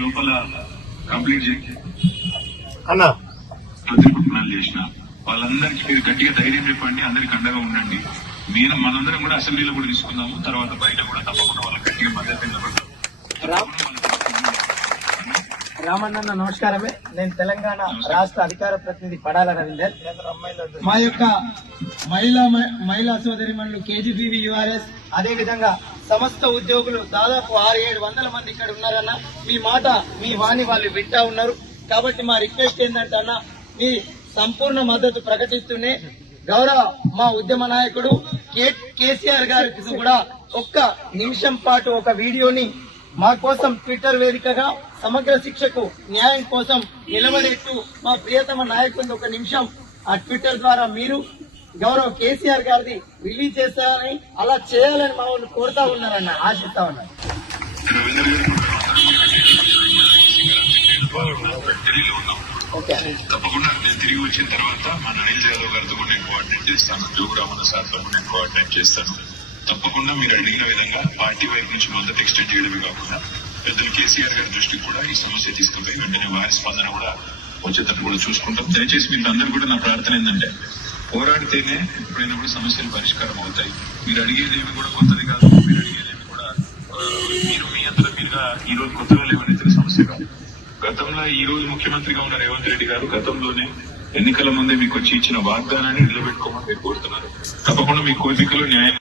లోపల కంప్లీట్ చేసి అన్న. ప్రతిభటనలు చేసిన వాళ్ళందరికీ మీరు గట్టిగా ధైర్యం చెప్పండి అందరికి అండగా ఉండండి నేను మనందరం కూడా అసెంబ్లీలో కూడా తీసుకుందాము తర్వాత బయట కూడా తప్పకుండా వాళ్ళకి గట్టిగా మద్దతు రామ్. రామన్న నమస్కారమే. నేను తెలంగాణ రాష్ట్ర అధికార ప్రతినిధి పడాల రవీందర్. మా యొక్క మహిళా మహిళా సోదరి మనులు కేజీబీవీ యుఆర్ఎస్ అదే విధంగా సమస్త ఉద్యోగులు దాదాపు ఆరు ఏడు వందల మంది ఇక్కడ ఉన్నారన్న. మీ మాట మీ వాణి వాళ్ళు వింటా ఉన్నారు. కాబట్టి మా రిక్వెస్ట్ ఏంటంటే అన్న మీ సంపూర్ణ మద్దతు ప్రకటిస్తూనే గౌరవ మా ఉద్యమ నాయకుడు కే- కేసీఆర్ గారికి కూడా ఒక్క నిమిషం పాటు ఒక వీడియోని మా కోసం ట్విట్టర్ వేదికగా సమగ్ర శిక్షకు న్యాయం కోసం నిలబడేట్టు మా ప్రియతమ నాయకులు ఒక నిమిషం ఆ ట్విట్టర్ ద్వారా మీరు గౌరవ కేసీఆర్ గారిది రిలీజ్ చేస్తారని అలా చేయాలని మా వాళ్ళు కోరుతా ఉన్నారన్న ఆశిస్తా ఉన్నారు ఓకే. తప్పకుండా నేను తిరిగి వచ్చిన తర్వాత మన అనిల్ యాదవ్ గారితో కూడా నేను కోఆర్డినేట్ చేస్తాను. జోగురామన్న సార్తో కూడా నేను కోఆర్డినేట్ చేస్తాను. తప్పకుండా మీరు అడిగిన విధంగా పార్టీ వైపు నుంచి మద్దతు ఎక్స్టెండ్ చేయడమే కాకుండా పెద్దలు కేసీఆర్ గారి దృష్టికి కూడా ఈ సమస్య తీసుకుపోయి వెంటనే వారి స్పందన కూడా వచ్చేటట్టు కూడా చూసుకుంటాం. దయచేసి మీకు కూడా నా ప్రార్థన ఏంటంటే పోరాడితేనే ఎప్పుడైనా కూడా సమస్యలు పరిష్కారం అవుతాయి. మీరు అడిగేది కూడా కొత్తది కాదు మీరు అడిగేది కూడా మీరు మీ అంతటా మీరుగా ఈ రోజు కొత్తగా లేవనెత్తిన సమస్య కాదు. గతంలో ఈ రోజు ముఖ్యమంత్రిగా ఉన్న రేవంత్ రెడ్డి గారు గతంలోనే ఎన్నికల ముందే మీకు వచ్చి ఇచ్చిన వాగ్దానాన్ని నిలబెట్టుకోమని మీరు కోరుతున్నారు. తప్పకుండా మీ కోరికలు న్యాయం